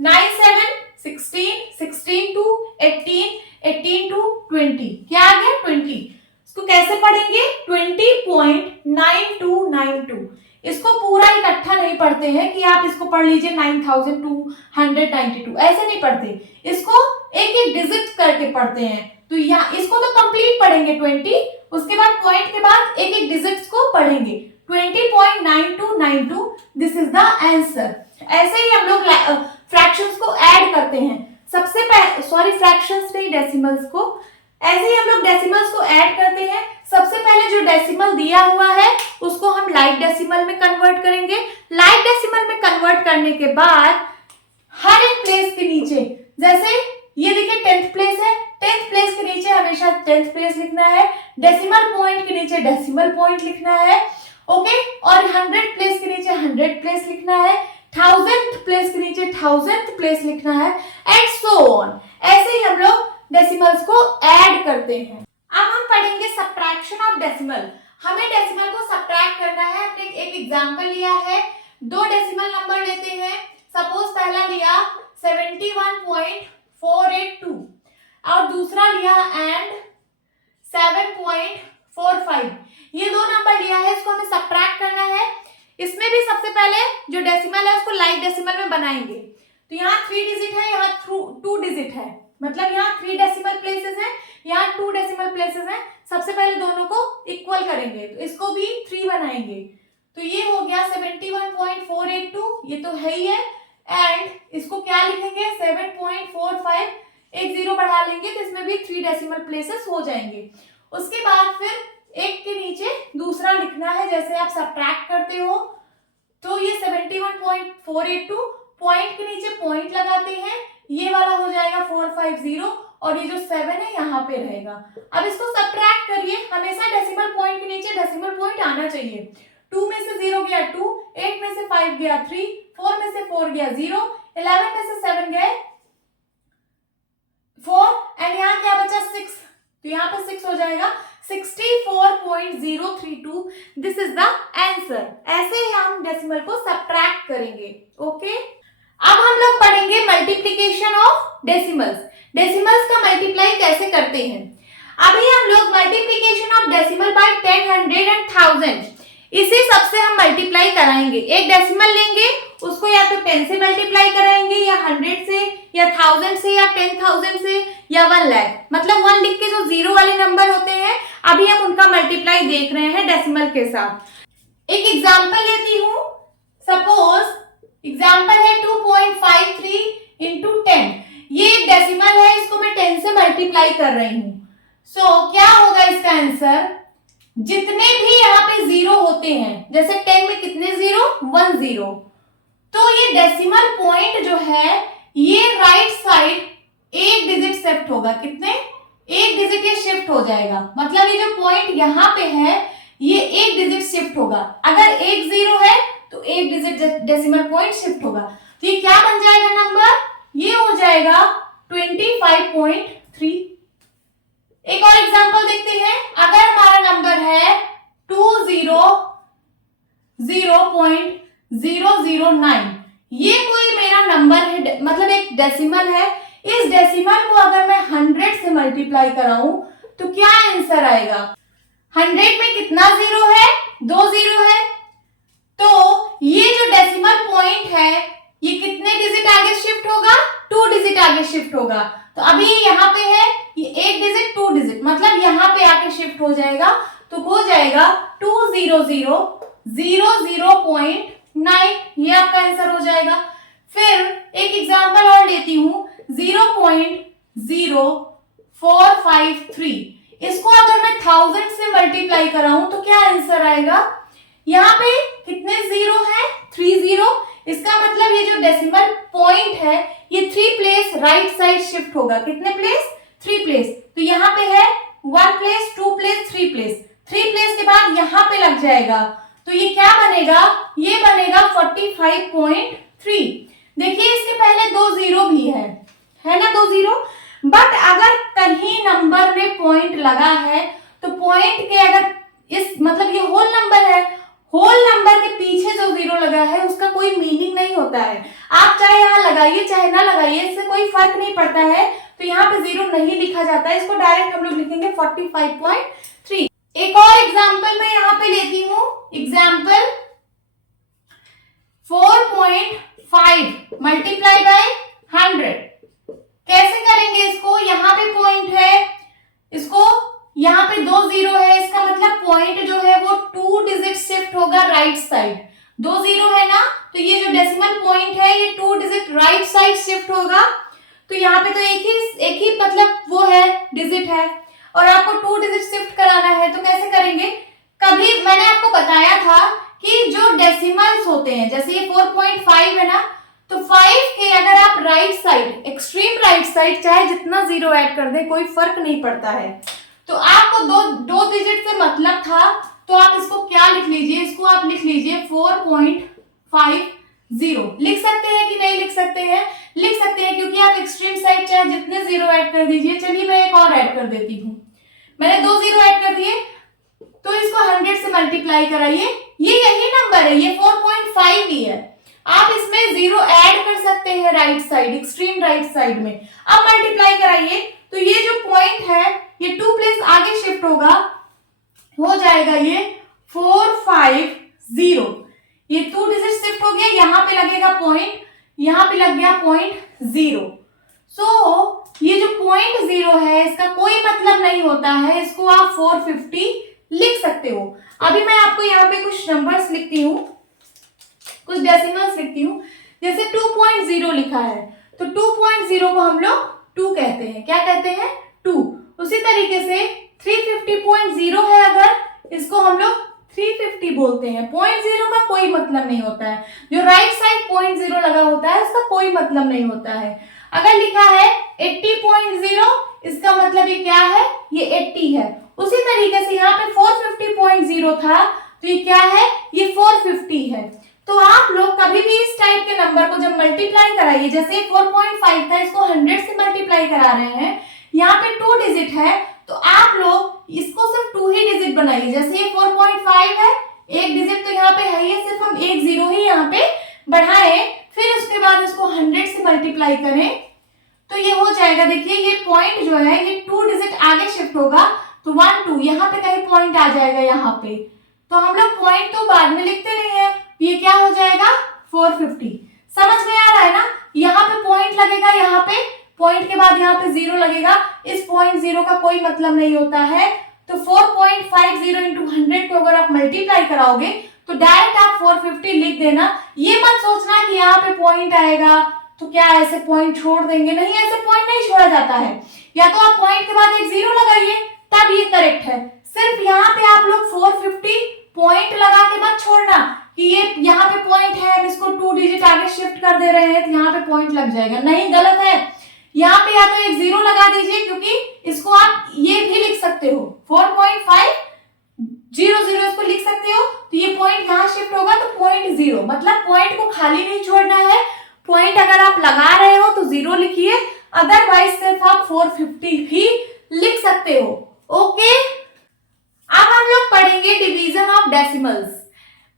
9 7 16 16 2 18 18 2 20, क्या आ गया 20। इसको कैसे पढ़ेंगे? 20.9292। इसको पूरा इकट्ठा नहीं पढ़ते हैं कि आप इसको पढ़ लीजिए 9292, ऐसे नहीं पढ़ते, इसको एक एक डिजिट करके पढ़ते हैं। तो यहाँ इसको तो कंप्लीट पढ़ेंगे 20, उसके बाद पॉइंट के बाद एक एक डिजिट्स को पढ़ेंगे। 20.9292, दिस इज द आंसर। ऐसे ही हम लोग फ्रैक्शंस को ऐड करते हैं। सबसे पहले, सॉरी फ्रैक्शंस नहीं, डेसिमल्स को, ऐसे ही हम लोग डेसिमल्स को ऐड करते हैं। सबसे पहले जो डेसिमल दिया हुआ है उसको हम लाइक डेसिमल में कन्वर्ट करेंगे। लाइक डेसिमल में कन्वर्ट करने के बाद हर एक प्लेस के नीचे, जैसे ये देखिए 10th प्लेस है, 10th प्लेस के नीचे हमेशा 10th प्लेस लिखना है, डेसिमल पॉइंट के नीचे डेसिमल पॉइंट लिखना है, ओके। और 100 प्लेस के नीचे 100 प्लेस लिखना है, थाउजेंथ प्लेस के नीचे थाउजेंथ प्लेस लिखना है, एंड सो ऑन। ऐसे ही हम लोग डेसिमल्स को ऐड करते हैं। अब हम पढ़ेंगे सब्ट्रैक्शन ऑफ डेसिमल। हमें डेसिमल को सब्ट्रैक्ट करना है। हमने एक एग्जांपल लिया है, दो डेसिमल नंबर लेते हैं। सपोज पहला लिया 71.482 और दूसरा लिया एंड 7.45। ये दो नंबर लिया है, इसको हमें सब्ट्रैक्ट करना है। इसमें भी सबसे पहले जो डेसिमल है उसको लाइक डेसिमल में बनाएंगे। तो यहाँ 3 डिजिट है, यहाँ 2 डिजिट है, मतलब यहाँ 3 डेसिमल प्लेसेस है, यहाँ 2 डेसिमल प्लेसेस है। सबसे पहले दोनों को इक्वल करेंगे, तो इसको भी 3 बनाएंगे। तो ये हो गया 71.482, ये तो है ही है। एंड इसको क्या लिखेंगे 7.45, एक 0 बढ़ा लेंगे तो इसमें भी 3 डेसिमल प्लेसेस हो जाएंगे। उसके बाद फिर एक के नीचे दूसरा लिखना है, जैसे आप सब्ट्रैक्ट करते हो। तो ये 71.482, पॉइंट के नीचे पॉइंट लगाते हैं, ये वाला हो जाएगा 450 और ये जो 7 है यहाँ पे रहेगा। अब इसको सब्ट्रैक्ट करिए, हमेशा डेसिमल पॉइंट के नीचे डेसिमल पॉइंट आना चाहिए। 2 में से 0 गया 2, 8 में से 5 गया 3, 4 में से 4 गया 0, 11 में से 7 गए 4 एंड यहाँ क्या बचा 6, तो यहाँ पे 6 हो जाएगा 64.032। This is the answer. ऐसे ही हम डेसिमल को सब्ट्रैक्ट करेंगे। ओके, अब हम लोग पढ़ेंगे मल्टीप्लिकेशन ऑफ डेसिमल्स। डेसिमल्स का मल्टीप्लाई कैसे करते हैं। अभी हम लोग multiplication of decimal by 10, 100 and 1000 इसी सबसे हम मल्टीप्लाई कराएंगे। एक डेसिमल लेंगे, उसको या तो 10 से मल्टीप्लाई कराएंगे, या 100 से, या 1000 से, या 10,000 से, या 1 लाख। मतलब 1 लिख के जो 0 वाले नंबर होते हैं, अभी हम उनका मल्टीप्लाई देख रहे हैं डेसिमल के साथ। एक एग्जाम्पल लेती हूँ। सपोज एग्जाम्पल है 2.53 इंटू 10। ये एक डेसिमल है, इसको मैं 10 से मल्टीप्लाई कर रही हूँ। सो क्या होगा इसका आंसर, जितने भी यहाँ पे 0 होते हैं, जैसे 10 में कितने 0, 1 0, तो ये डेसिमल पॉइंट जो है ये राइट साइड एक डिजिट शिफ्ट होगा। कितने, एक डिजिट ये शिफ्ट हो जाएगा। मतलब ये जो पॉइंट यहाँ पे है ये एक डिजिट शिफ्ट होगा। अगर एक 0 है तो एक डिजिट डेसिमल पॉइंट शिफ्ट होगा। तो ये क्या बन जाएगा नंबर, ये हो जाएगा 25.3। एक और एग्जांपल देखते हैं। अगर हमारा नंबर है 200.009, ये कोई मेरा नंबर है, मतलब एक डेसिमल है। इस डेसिमल को अगर मैं 100 से मल्टीप्लाई कराऊं तो क्या आंसर आएगा। 100 में कितना 0 है, 2 0 है। तो ये जो डेसिमल पॉइंट है ये कितने डिजिट आगे शिफ्ट होगा, 2 डिजिट आगे शिफ्ट होगा। तो अभी यहाँ पे है ये एक डिजिट 2 डिजिट, मतलब यहाँ पे आके शिफ्ट हो जाएगा। तो हो जाएगा 200.00.9, ये आपका आंसर हो जाएगा। फिर एक एग्जांपल और लेती हूँ 0.0453। इसको अगर मैं 1000 से मल्टीप्लाई कराऊं तो क्या आंसर आएगा। यहाँ पे कितने 0 है, 3 0। इसका मतलब ये जो डेसिमल पॉइंट है ये 3 प्लेस राइट साइड शिफ्ट होगा। कितने प्लेस, 3 प्लेस। तो यहाँ पे है 1 प्लेस, 2 प्लेस, 3 प्लेस। 3 प्लेस के बाद यहाँ पे लग जाएगा। तो ये क्या बनेगा, ये बनेगा 45.3। देखिए इसके पहले 2 0 भी है ना, 2 0। बट अगर कहीं नंबर में पॉइंट लगा है तो पॉइंट के अगर इस मतलब ये होल नंबर है, होल नंबर के पीछे जो 0 लगा है उसका कोई मीनिंग नहीं होता है। आप चाहे यहाँ लगाइए चाहे ना लगाइए, इससे कोई फर्क नहीं पड़ता है। तो यहाँ पे 0 नहीं लिखा जाता है, इसको डायरेक्ट हम लोग लिखेंगे 45.3। एक और एग्जाम्पल मैं यहाँ पे लेती हूँ। Example 4.5 multiply by 100। कैसे करेंगे इसको, यहाँ पे पॉइंट है, इसको यहाँ पे 2 0 है, इसका मतलब पॉइंट जो है वो 2 डिजिट शिफ्ट होगा राइट साइड। 2 0 है ना, तो ये जो डेसिमल पॉइंट है ये 2 डिजिट राइट साइड शिफ्ट होगा। तो यहाँ पे तो एक ही मतलब वो है, डिजिट है, और आपको 2 डिजिट शिफ्ट कराना है। तो कैसे करेंगे, कभी मैंने आपको बताया था कि जो डेसिमल्स होते हैं, जैसे ये 4.5 है ना, तो 5 के अगर आप right side, extreme right side चाहे जितना 0 ऐड कर दें कोई फर्क नहीं पड़ता है। तो आपको दो डिजिट से मतलब था, तो आप इसको क्या लिख लीजिए, इसको आप लिख लीजिए 4.50 0 लिख सकते हैं कि नहीं लिख सकते हैं? लिख सकते हैं, क्योंकि आप एक्सट्रीम साइड चाहे जितने 0 ऐड कर दीजिए। चलिए मैं एक और ऐड कर देती हूँ। मैंने 2 0 ऐड कर दिए, तो इसको 100 से मल्टीप्लाई कराइए, ये यही नंबर है, ये 4.5 ही है। आप इसमें 0 ऐड कर सकते हैं right side, extreme right side में। अब मल्टीप्लाई कराइए, तो ये जो पॉइंट है ये 2 प्लेस आगे शिफ्ट होगा, हो जाएगा ये 450। ये 2 डिजिट शिफ्ट हो गया, यहाँ पे लगेगा पॉइंट, यहाँ पे लग गया पॉइंट 0। सो ये जो पॉइंट 0 है इसका कोई मतलब नहीं होता है, इसको आप 450 लिख सकते हो। अभी मैं आपको यहाँ पे कुछ नंबर्स लिखती हूँ, कुछ डेसिमल्स लिखती हूँ। जैसे 2.0 लिखा है, तो 2.0 को हम लोग 2 कहते हैं। क्या कहते हैं? 2। उसी तरीके से 350.0 है, अगर इसको हम लोग 350 बोलते हैं। 0.0 का कोई मतलब नहीं होता है, जो राइट साइड 0.0 लगा होता है उसका कोई मतलब नहीं होता है। अगर लिखा है 80.0, इसका मतलब ये क्या है? ये 80 है। उसी तरीके से यहाँ पे 450.0 था, तो ये क्या है? ये 450 है। तो आप लोग कभी भी इस टाइप के नंबर को जब मल्टीप्लाई कराइए, जैसे 4.5 था, इसको 100 से मल्टीप्लाई करा रहे हैं, यहाँ पे 2 डिजिट है, तो आप लोग इसको सिर्फ 2 ही डिजिट बनाइए। जैसे ये 4.5 है, एक डिजिट तो यहाँ पे है ही, सिर्फ हम एक 0 ही यहाँ पे बढ़ाए, फिर उसके बाद इसको 100 से मल्टीप्लाई करें, तो ये हो जाएगा। देखिए ये पॉइंट जो है ये 2 डिजिट आगे शिफ्ट होगा, तो 1 2 यहाँ पे कहीं पॉइंट आ जाएगा यहाँ पे, तो हम लोग पॉइंट तो बाद में लिखते नहीं है, ये क्या हो जाएगा? 450। समझ में आ रहा है ना? यहाँ पे पॉइंट लगेगा, यहाँ पे पॉइंट के बाद यहाँ पे 0 लगेगा, इस पॉइंट 0 का कोई मतलब नहीं होता है। तो 4.50 into 100 को अगर आप मल्टीप्लाई कराओगे तो डायरेक्ट आप 450 लिख देना। ये मत सोचना कि यहाँ पे पॉइंट आएगा तो क्या ऐसे पॉइंट छोड़ देंगे, नहीं, ऐसे पॉइंट नहीं छोड़ा जाता है। या तो आप पॉइंट के बाद एक 0 लगाइए, तब ये करेक्ट है। सिर्फ यहाँ पे आप लोग 450 पॉइंट लगा के मत छोड़ना कि ये यहाँ पे पॉइंट है, हम इसको 2 डिजिट आगे शिफ्ट कर दे रहे हैं तो यहाँ पे पॉइंट लग जाएगा, नहीं, गलत है। यहाँ पे या तो एक 0 लगा दीजिए, क्योंकि इसको आप ये भी लिख सकते हो 4.500 इसको लिख सकते हो, तो ये पॉइंट यहाँ शिफ्ट होगा तो पॉइंट 0, मतलब पॉइंट को खाली नहीं छोड़ना है। पॉइंट अगर आप लगा रहे हो तो 0 लिखिए, अदरवाइज सिर्फ आप 450 भी लिख सकते हो। ओके, अब हम लोग पढ़ेंगे डिवीजन ऑफ डेसिमल्स,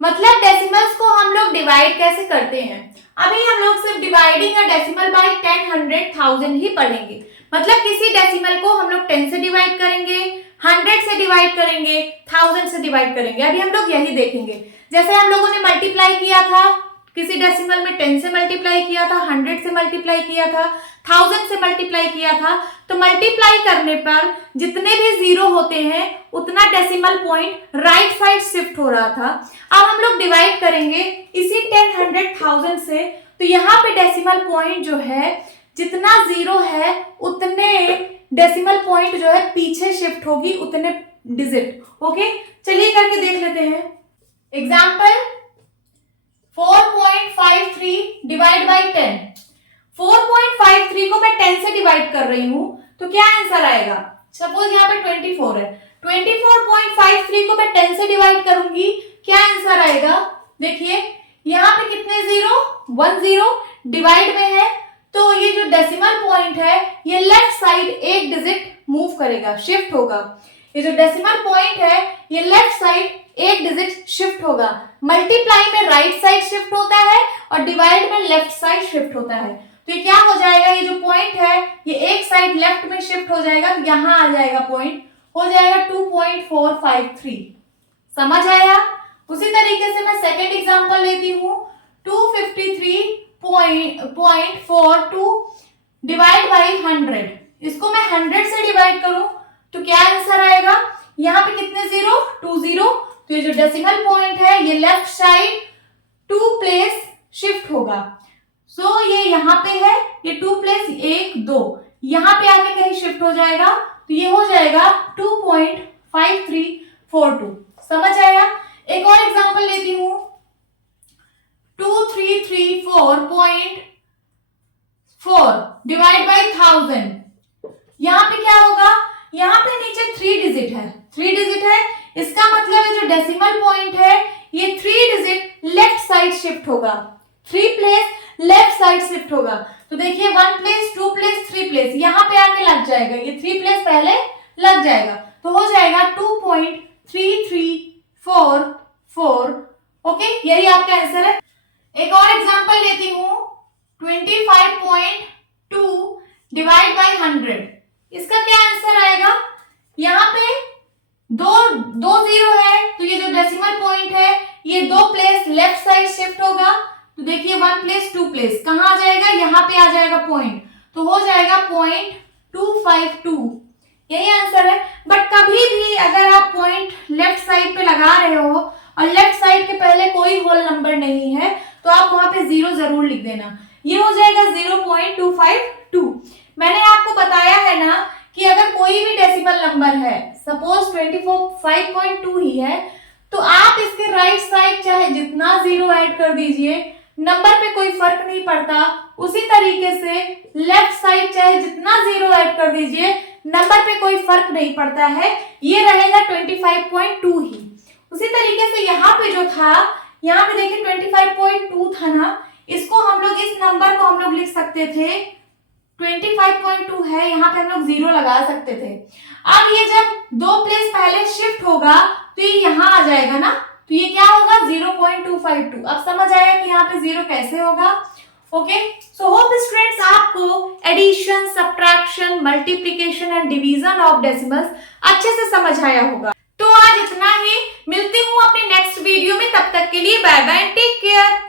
मतलब डेसिमल्स को हम लोग डिवाइड कैसे करते हैं। अभी हम लोग सिर्फ डिवाइडिंग अ डेसिमल बाय 10, 100, 1000 ही पढ़ेंगे। मतलब किसी डेसिमल को हम लोग 10 से डिवाइड करेंगे, 100 से डिवाइड करेंगे, 1000 से डिवाइड करेंगे। अभी हम लोग यही देखेंगे। जैसे हम लोगों ने मल्टीप्लाई किया था, किसी डेसिमल में 10 से मल्टीप्लाई किया था, 100 से मल्टीप्लाई किया था, 1000 से मल्टीप्लाई किया था, तो मल्टीप्लाई करने पर जितने भी 0 होते हैं उतना decimal point right side shift हो रहा था। अब हम लोग डिवाइड करेंगे इसी 10, 100, 1000 से, तो यहाँ पे डेसिमल पॉइंट जो है जितना 0 है उतने डेसिमल पॉइंट जो है पीछे शिफ्ट होगी, उतने डिजिट। ओके, चलिए करके देख लेते हैं। Example 4.53 divide by 10। 4.53 को मैं 10 से डिवाइड कर रही हूं, तो क्या आंसर आएगा? सपोज यहाँ पे 24 है, 24.53 को मैं 10 से डिवाइड करूंगी, क्या आंसर आएगा? देखिए यहाँ पे कितने 0? 1 0 डिवाइड में है, तो ये जो डेसिमल पॉइंट है ये लेफ्ट साइड एक डिजिट मूव करेगा, शिफ्ट होगा। ये जो डेसिमल पॉइंट है ये लेफ्ट साइड एक डिजिट शिफ्ट होगा। मल्टीप्लाई में राइट साइड शिफ्ट होता है और डिवाइड में लेफ्ट साइड शिफ्ट होता है। तो ये क्या हो जाएगा? ये जो पॉइंट है ये एक साइड लेफ्ट में शिफ्ट हो जाएगा, तो यहाँ आ जाएगा पॉइंट, हो जाएगा 2.453। समझ आया? उसी तरीके से मैं सेकेंड एग्जांपल लेती हूँ, 253.42 डिवाइड बाई 100। इसको मैं 100 से डिवाइड करूं तो क्या आंसर आएगा? यहाँ पे कितने 0? 2 0। तो ये जो डेसिमल पॉइंट है ये लेफ्ट साइड 2 प्लेस शिफ्ट होगा। सो ये यहाँ पे है, ये 2 प्लेस 1 2 यहाँ पे आके कहीं शिफ्ट हो जाएगा, तो ये हो जाएगा 2.5342। समझ आया? एक और एग्जांपल लेती हूँ, 2334.4 डिवाइड बाई 1000। यहाँ पे क्या होगा? यहाँ पे नीचे 3 डिजिट है, 3 डिजिट है, इसका मतलब है जो डेसिमल पॉइंट है ये 3 डिजिट लेफ्ट साइड शिफ्ट होगा। 3 प्लेस लेफ्ट साइड शिफ्ट होगा। तो देखिए 1 प्लेस, 2 प्लेस, 3 प्लेस, यहाँ पे आके लग जाएगा, ये 3 प्लेस पहले लग जाएगा, तो हो जाएगा 2.3344। ओके, यही आपका आंसर है। एक और एग्जांपल लेती हूँ, 25.2 डिवाइड बाई 100, इसका क्या आंसर आएगा? यहाँ पे दो जीरो है, तो ये जो डेसिमल पॉइंट है ये 2 प्लेस लेफ्ट साइड शिफ्ट होगा। तो देखिए 1 प्लेस 2 प्लेस कहाँ आ जाएगा? यहाँ पे आ जाएगा पॉइंट, तो हो जाएगा 0.252, यही आंसर है। बट कभी भी अगर आप पॉइंट लेफ्ट साइड पे लगा रहे हो और लेफ्ट साइड के पहले कोई होल नंबर नहीं है तो आप वहां पे 0 जरूर लिख देना, ये हो जाएगा 0.252। मैंने आपको बताया है ना कि अगर कोई भी डेसिमल नंबर है, सपोज 25.2 ही है, तो आप इसके राइट साइड चाहे जितना 0 ऐड कर दीजिए, नंबर पे कोई फर्क नहीं पड़ता। उसी तरीके से लेफ्ट साइड चाहे जितना 0 ऐड कर दीजिए, नंबर पे कोई फर्क नहीं पड़ता है, ये रहेगा 25.2 ही। उसी तरीके से यहाँ पे जो था, यहाँ पे देखिए 25.2 था ना, इसको हम लोग, इस नंबर को हम लोग लिख सकते थे 25.2 है, यहाँ पे हम लोग 0 लगा सकते थे। अब ये जब 2 प्लेस पहले शिफ्ट होगा तो ये यहाँ आ जाएगा ना, तो ये क्या होगा? 0.252। अब समझ आया कि यहाँ पे 0 कैसे होगा। ओके, सो होप स्टूडेंट्स आपको addition, subtraction, multiplication and division of decimals अच्छे से समझ आया होगा। तो आज इतना ही, मिलती हूँ अपने नेक्स्ट वीडियो में, तब तक के लिए बाय बाय, टेक केयर।